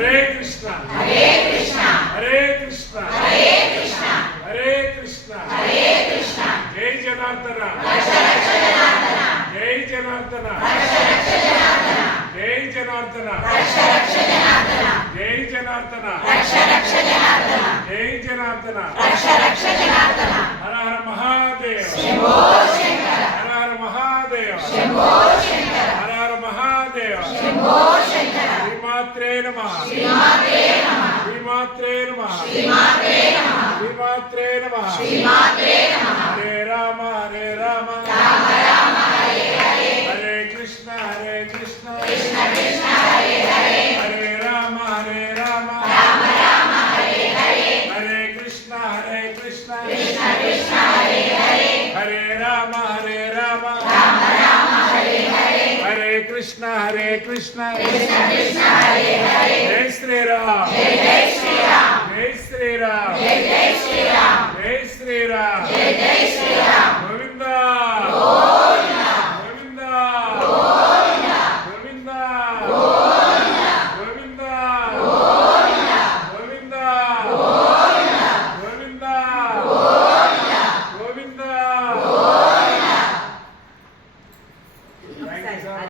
హరే కృష్ణ హరే కృష్ణ హరే కృష్ణ హరే కృష్ణ హరే కృష్ణ హరే కృష్ణ జై జనార్దన రక్ష రక్ష జనార్దన జై జనార్దన రక్ష రక్ష జనార్దన జై జనార్దన రక్ష రక్ష జనార్దన జై జనార్దన రక్ష రక్ష జనార్దన జై జనార్దన రక్ష రక్ష జనార్దన హర హర మహాదేవ శంభో శంకర హర హర మహాదేవ శంభో శంకర హర హర మహాదేవ శంభో శంకర శ్రీమాత్రే నమః శ్రీమాత్రే నమః శ్రీమాత్రే నమః శ్రీమాత్రే నమః శ్రీమాత్రే నమః శ్రీమాత్రే నమః హరే రామ హరే రామ రామ రామ హరే హరే హరే కృష్ణ హరే కృష్ణ కృష్ణ కృష్ణ హరే హరే హరే రామ హరే రామ రామ రామ హరే హరే హరే కృష్ణ హరే కృష్ణ కృష్ణ కృష్ణ హరే హరే హరే రామ హరే రామ రామ రామ హరే హరే హరే కృష్ణ హరే కృష్ణ కృష్ణ కృష్ణ హరే హరే జై శ్రీరామ్ జై జై శ్రీరామ్ జై శ్రీరామ్ జై జై శ్రీరామ్ జై శ్రీరామ్ జై జై శ్రీరామ్